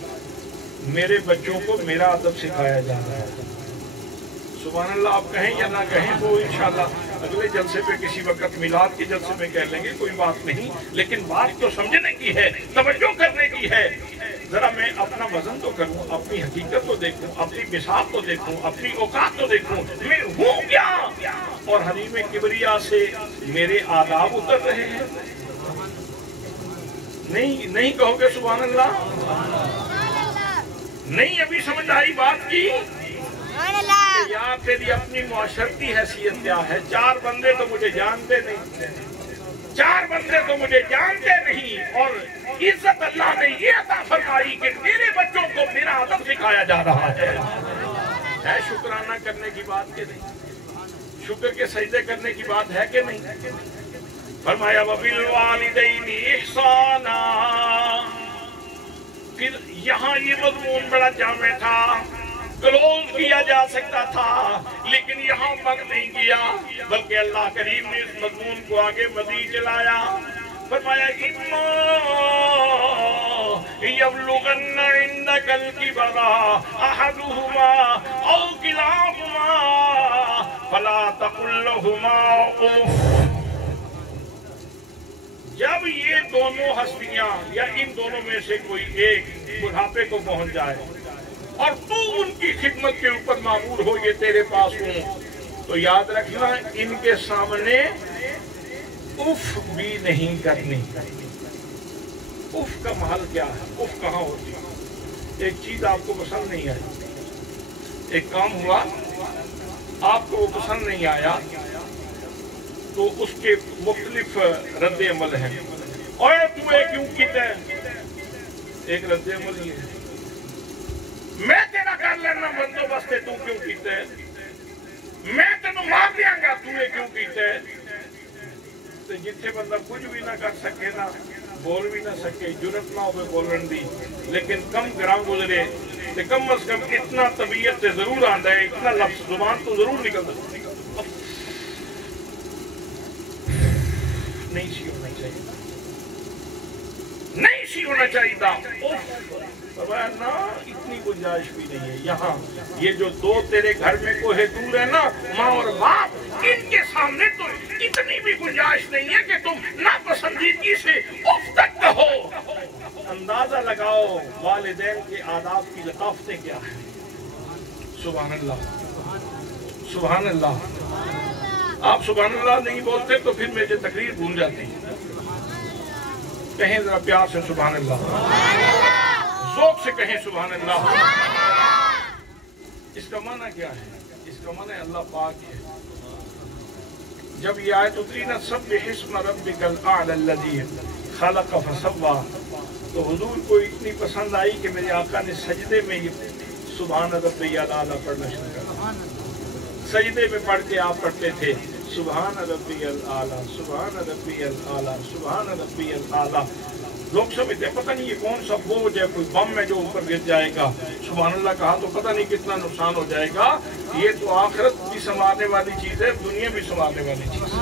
मेरे बच्चों को मेरा अदब सिखाया जा रहा है। सुभान अल्लाह, आप कहें या ना कहें तो इंशाअल्लाह अगले जलसे पे किसी वक्त मिलाद के जलसे में कह लेंगे, कोई बात नहीं, लेकिन बात तो समझने की है, तवज्जो करने की है। जरा मैं अपना वजन तो करूं, अपनी हकीकत तो देखूं, अपनी मिसाल तो देखूं, अपनी औकात तो देखूं, मैं हूं क्या? और हरीम किबरिया से मेरे आदाब उतर रहे हैं। नहीं कहोगे सुभान अल्लाह? नहीं अभी समझ आई बात की? यार तेरी अपनी मुआशरती हैसियत क्या है? 4 बंदे तो मुझे जानते नहीं, 4 बंदे तो मुझे जानते नहीं, और इज्जत अल्लाह ने ये अता फरमाई कि मेरे बच्चों को मेरा अदब सिखाया जा रहा है। शुक्राना करने की बात के नहीं, शुक्र के सजदे करने की बात है कि नहीं? फरमाया वबिल वालिदैनि इहसाना। फिर यहाँ ये मजमून बड़ा जामे था, क्लोज किया जा सकता था, लेकिन यहाँ बंद नहीं किया, बल्कि अल्लाह करीम ने इस मजमून को आगे मज़ीद चलाया। फरमाया इम्मा यबलुगन्ना इंदकल किबरा अहदुहुमा औ किलाहुमा फला तकुल लहुमा उफ। जब ये दोनों हस्तियां या इन दोनों में से कोई एक बुढ़ापे को पहुंच जाए और तू उनकी खिदमत के ऊपर मामूर हो, ये तेरे पास हूं, तो याद रखना इनके सामने उफ भी नहीं करनी। उफ का महल क्या है? उफ कहाँ होती है? एक चीज आपको पसंद नहीं आई, एक काम हुआ आपको वो पसंद नहीं आया, तो उसके मुख्तलिफ रद्द अमल हैं। और तुम्हें क्यों कीता है? एक रद्द अमल ये है, मैं तेरा कर लेना बंदोबस्त, तू क्यों कीता है? मैं तेन मार दियांगा, तूने क्यों कीता है? तो जिथे बंदा कुछ भी ना कर सके ना बोल भी ना सके, जुरत ना हो बोलन दी, लेकिन कम ग्राम गुजरे तो कम अज कम इतना तबीयत से जरूर आंदा है, इतना लफ्ज जुबान तो जरूर निकलता। नहीं सी होना चाहिए, नहीं सी होना चाहिए ना, इतनी गुंजाइश भी नहीं है। यहाँ ये जो दो तेरे घर में कोहे दूर है ना, माँ और बाप, इनके सामने तो इतनी भी गुंजाइश नहीं है कि तुम नापसंदीदगी से उफ तक कहो। अंदाजा लगाओ वालिदैन के आदाब की लताफतें क्या है। सुभान अल्लाह, सुभान अल्लाह। आप सुभान अल्लाह नहीं बोलते तो फिर मेरी तकरीर भूल जाती है। कहें जरा प्यार से सुभान अल्लाह, ज़ौक़ से कहें सुभान अल्लाह। इसका माना क्या है? इसका माना है अल्लाह पाक है। जब ये आयत उतरी ना, सब्बिहिस्म रब्बिकल आ'ला अल्लज़ी खलक़ फसव्वा, तो हुजूर को इतनी पसंद आई कि मेरे आका ने सजदे में ये सुभान रब्बियल आला पढ़ना शुरू कर। सजदे में पढ़ के आप पढ़ते थे सुभान रब्बियल आला, सुभान रब्बियल आला, सुभान रब्बियल आला। लोग समझते पता नहीं ये कौन सा बोझ है, कोई बम है जो ऊपर गिर जाएगा। सुभान अल्लाह कहा तो पता नहीं कितना नुकसान हो जाएगा। ये तो आखिरत भी संवारने वाली चीज है, दुनिया भी संवारने वाली चीज है।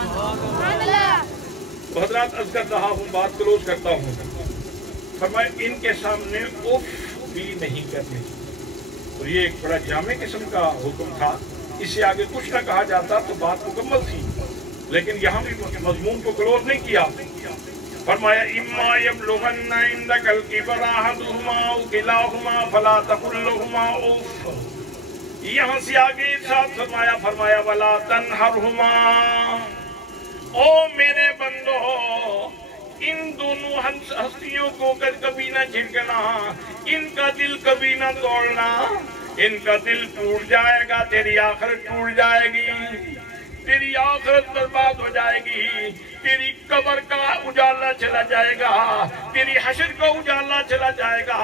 तो हजरात अर्ज कर रहा हूँ, बात क्लोज करता हूँ। फरमाए इनके सामने उफ भी नहीं करनी। तो ये एक बड़ा जामे किस्म का हुक्म था, इससे आगे कुछ ना कहा जाता तो बात मुकम्मल थी, लेकिन यहाँ भी मजमून को क्लोज नहीं किया। फरमाया इम्मा यबलुगन्ना इंदकल किबरा अहदुहुमा औ किलाहुमा फला तकुल लहुमा उफ। यहाँ से आगे इरशाद फरमाया वला तनहरहुमा, ओ मेरे बंदो, इन दोनों हस्तियों को कभी ना झिड़कना, इनका दिल कभी ना तोड़ना। इनका दिल टूट जाएगा, तेरी आखिरत टूट जाएगी, तेरी आखिरत बर्बाद हो जाएगी, तेरी कब्र का उजाला चला जाएगा, तेरी हश्र का उजाला चला जाएगा।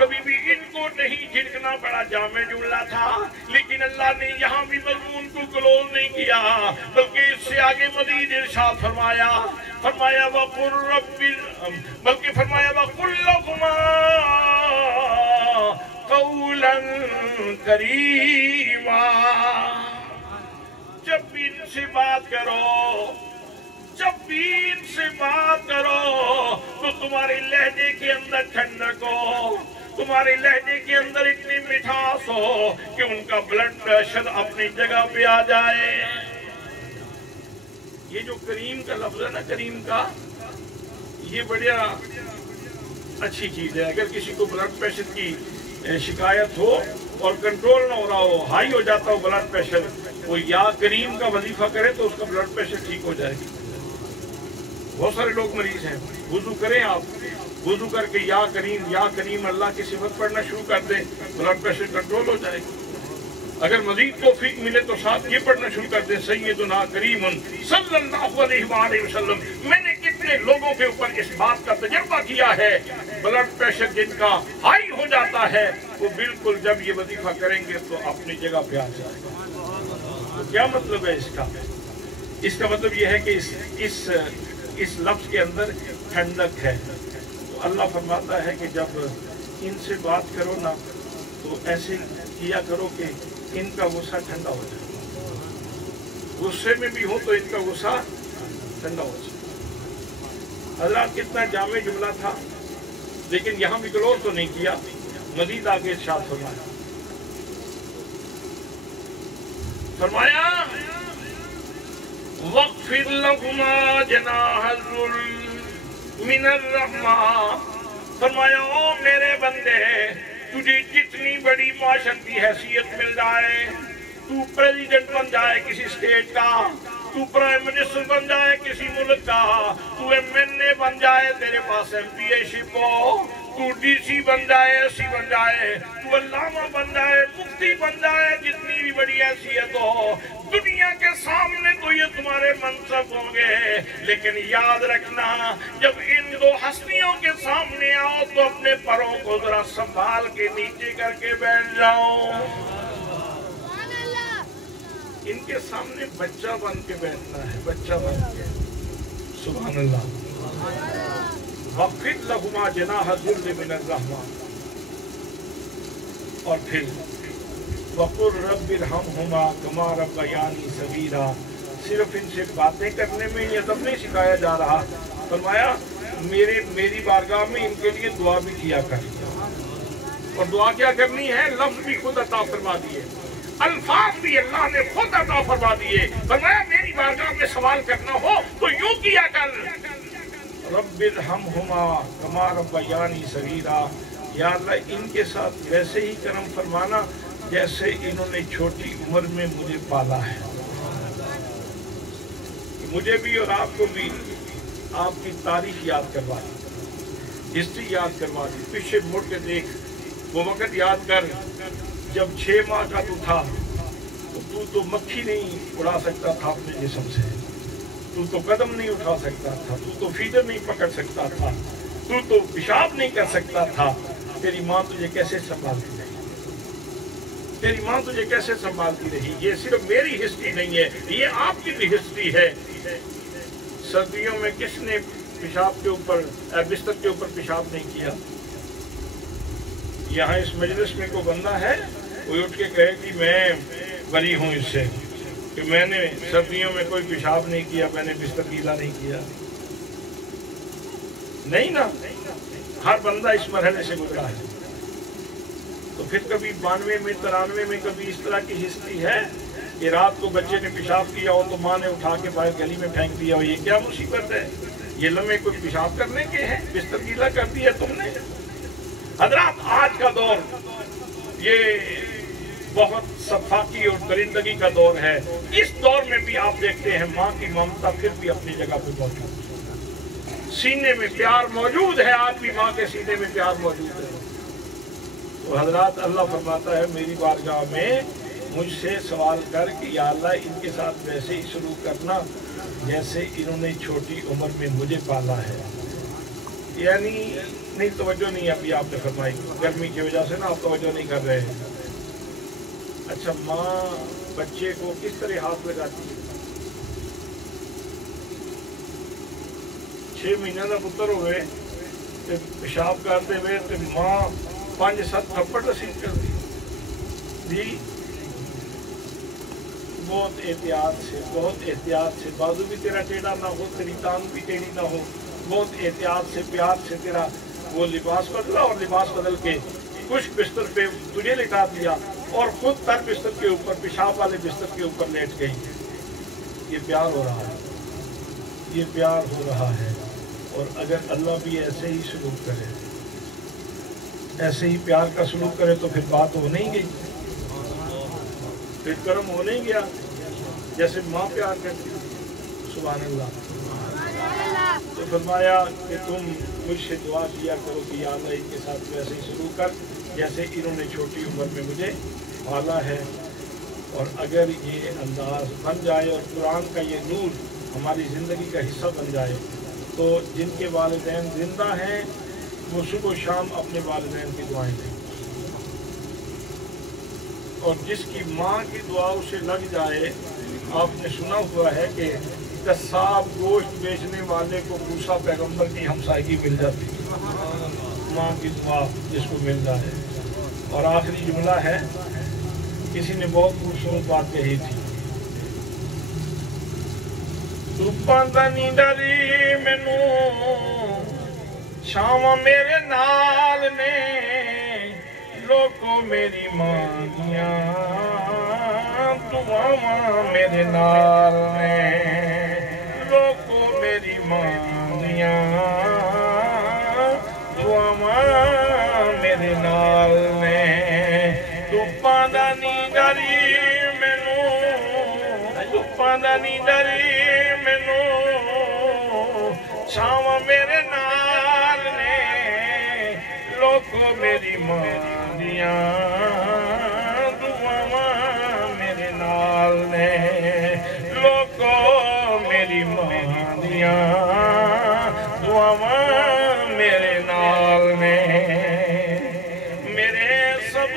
कभी भी इनको नहीं झिड़कना, बड़ा जामे जुमला था, लेकिन अल्लाह ने यहाँ भी मजमून को क्लोज नहीं किया। बल्कि इससे आगे मजीद इरशाद फरमाया वकुल रब्बिल, बल्कि फरमाया वकुल लहुमा कौलन करीमा। जब भी इनसे बात करो तो तुम्हारे लहजे के अंदर ठंडक हो, तुम्हारे लहजे के अंदर इतनी मिठास हो कि उनका ब्लड प्रेशर अपनी जगह पे आ जाए। ये जो करीम का लफ्ज है ना, करीम का, ये बढ़िया अच्छी चीज है। अगर किसी को ब्लड प्रेशर की शिकायत हो और कंट्रोल ना हो रहा हो, हाई हो जाता हो ब्लड प्रेशर, वो या करीम का वजीफा करे तो उसका ब्लड प्रेशर ठीक हो जाएगा। बहुत सारे लोग मरीज हैं, वुजू करें आप, वुजू करके या करीम अल्लाह की सिफत पढ़ना शुरू कर दें, ब्लड प्रेशर कंट्रोल हो जाएगा। अगर मजीद तौफीक मिले तो साथ ये पढ़ना शुरू कर दें, सय्यदुना करीमुन सल्लल्लाहु अलैहि वसल्लम। मैंने कितने लोगों के ऊपर इस बात का तजर्बा किया है, ब्लड प्रेशर जिनका हाई हो जाता है वो बिल्कुल जब ये वजीफा करेंगे तो अपनी जगह पे आ जाएगा। तो क्या मतलब है इसका? इसका मतलब यह है कि इस लफ्ज के अंदर ठंडक है। तो अल्लाह फरमाता है कि जब इनसे बात करो ना तो ऐसे किया करो कि इनका गुस्सा ठंडा हो जाए। गुस्से में भी हो तो इनका गुस्सा ठंडा हो जाए। हज़रात कितना जामे जुमला था, लेकिन यहाँ भी क्लोज तो नहीं किया, मजीद आगे इरशाद फरमाया वक़्फ़िर लहुमा जनाहज़ुल मिनर रहमा। फरमाया ओ मेरे बंदे, तुझे जितनी बड़ी माशरती हैसियत मिल जाए, तू प्रेसिडेंट बन जाए किसी स्टेट का, तू प्राइम मिनिस्टर बन जाए किसी मुल्क का, तू MNA बन जाए, तेरे पास MPA-शिप हो, तू DC बन जाए, SC बन जाए, तू अल्लामा बन जाए, मुफ्ती बन जाए, जितनी भी बड़ी हैसियत हो, दुनिया के सामने तो ये तुम्हारे मनसब होंगे, लेकिन याद रखना जब इन दो हस्तियों के सामने आओ तो अपने परों को जरा संभाल के नीचे करके बैठ जाओ। इनके सामने बच्चा बन के बैठना है, बच्चा बन के। सुभान अल्लाह। वक़्फ़िर लहुमा जनाहज़ुल मिनर रहमा। और फिर वक़ुल रब्बिरहमहुमा कमा रब्बयानी सगीरा। सिर्फ इनसे बातें करने में ये सब नहीं सिखाया जा रहा, फरमाया मेरी बारगाह में इनके लिए दुआ भी किया कर। और दुआ क्या करनी है? लफ्ज भी खुद अता फरमा दिए, अल्फाज भी अल्लाह ने खुद अता फरमा दिए। फरमाया मेरी बारगाह में सवाल करना हो तो यूं किया कर, रब्बिरहमहुमा कमा रब्बयानी सगीरा। या अल्लाह इनके साथ वैसे ही करम फरमाना जैसे इन्होंने छोटी उम्र में मुझे पाला है। मुझे भी और आपको भी आपकी तारीख याद करवा दी, हिस्ट्री याद करवा दी। पीछे मुड़ के देख, वो वक़्त याद कर जब 6 माह का तू था, तो तू मक्खी नहीं उड़ा सकता था अपने जिस्म से, तू तो कदम नहीं उठा सकता था, तू तो फीडर नहीं पकड़ सकता था, तू तो पेशाब नहीं कर सकता था। तेरी माँ तुझे कैसे संभालती रही? तेरी माँ तुझे कैसे संभालती रही? ये सिर्फ मेरी हिस्ट्री नहीं है, ये आपकी भी हिस्ट्री है। सर्दियों में किसने पेशाब के ऊपर, बिस्तर के ऊपर पेशाब नहीं किया? यहाँ इस मजलिस में कोई बंदा है कोई उठ के कहे कि मैं बरी हूँ इससे, कि मैंने सर्दियों में कोई पेशाब नहीं किया, मैंने बिस्तर गीला नहीं किया? नहीं ना, हर बंदा इस मरहले से गुजरा है। तो फिर कभी 92 में 93 में कभी इस तरह की हिस्ट्री है कि रात को बच्चे ने पेशाब किया हो तो माँ ने उठा के बाहर गली में फेंक दिया हो? ये क्या मुसीबत है? ये लम्हे कोई पेशाब करने के हैं? बिस्तर गीला कर दिया तुमने। हजरात, आज का दौर ये बहुत सफाकी और दरिंदगी का दौर है। इस दौर में भी आप देखते हैं माँ की ममता फिर भी अपनी जगह पे मौजूद है, सीने में प्यार मौजूद है। आज भी माँ के सीने में प्यार मौजूद है। तो हजरात, अल्लाह फरमाता है मेरी बारगाह में मुझसे सवाल कर कि या अल्लाह इनके साथ वैसे ही शुरू करना जैसे इन्होंने छोटी उम्र में मुझे पाला है। यानी नहीं, तवज्जो नहीं अभी आपने फरमाई, गर्मी की वजह से ना आप तवज्जो नहीं कर रहे हैं। अच्छा, माँ बच्चे को किस तरह हाथ लगाती है? 6 مہینے کا پتر ہوئے تے پیشاب کرتے ہوئے تے ماں 5-7 تھپڑ رسید کر دی جی بہت احتیاط سے بازو بھی تیرا ٹیڑھا نہ ہو، تیری ٹانگ بھی ٹیڑھی نہ ہو، بہت احتیاط سے پیار سے تیرا وہ لباس بدلا اور لباس بدل کے خشک بستر پہ تجھے لٹا دیا اور خود تر بستر کے اوپر پیشاب والے بستر کے اوپر لیٹ گئی. یہ پیار ہو رہا ہے، یہ پیار ہو رہا ہے. اور اگر اللہ بھی ایسے ہی سلوک کرے، ایسے ہی پیار کا سلوک کرے تو پھر بات ہو نہیں گئی، پھر کرم ہو نہیں گیا. جیسے ماں پیار کرتی سبحان اللہ. تو فرمایا کہ تم مجھ سے دعا کیا کرو کہ یا اللہ ان کے ساتھ ویسے ہی سلوک کر جیسے انہوں نے چھوٹی عمر میں مجھے پالا ہے. اور اگر یہ انداز بن جائے اور قرآن کا یہ نور ہماری زندگی کا حصہ بن جائے تو جن کے والدین زندہ ہیں وہ صبح و شام اپنے والدین کی دعائیں دیں. اور جس کی ماں کی دعا اسے لگ جائے، آپ نے سنا ہوا ہے کہ قصاب گوشت بیچنے والے کو موسیٰ پیغمبر کی ہمسائیگی مل جاتی، ماں کی دعا جس کو مل جائے. اور آخری جملہ ہے، کسی نے بہت خوبصورت بات کہی تھی، دھوپاں دا نہیں ڈری مینوں چھاواں میرے نال نے لوکو میری ماں دیاں دعاواں میرے نال نے لوکو میری ماں دیاں دعاواں میرے نال نے. دھوپاں دا نہیں ڈری مینوں، دھوپاں دا نہیں ڈری مینوں چھاواں میرے نال نے لوکو میری ماں دیاں دعاواں میرے نال نے لوکو میری ماں دیاں دعاواں میرے نال نے. میرے سب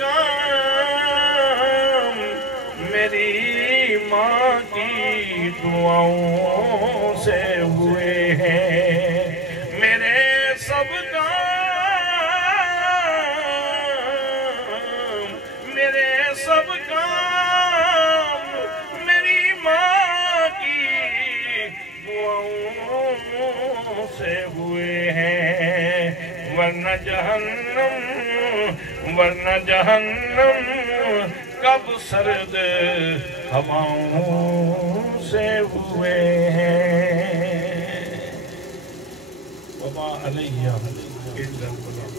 کام میری ماں کی دعاؤں سے ہوئے ہیں. میرے سب کام میری ماں کی دعاؤں سے ہوئے ہیں. ورنہ جہنم کب سرد ہواؤں سے ہوئے ہیں. وما علیہ الا البلاغ.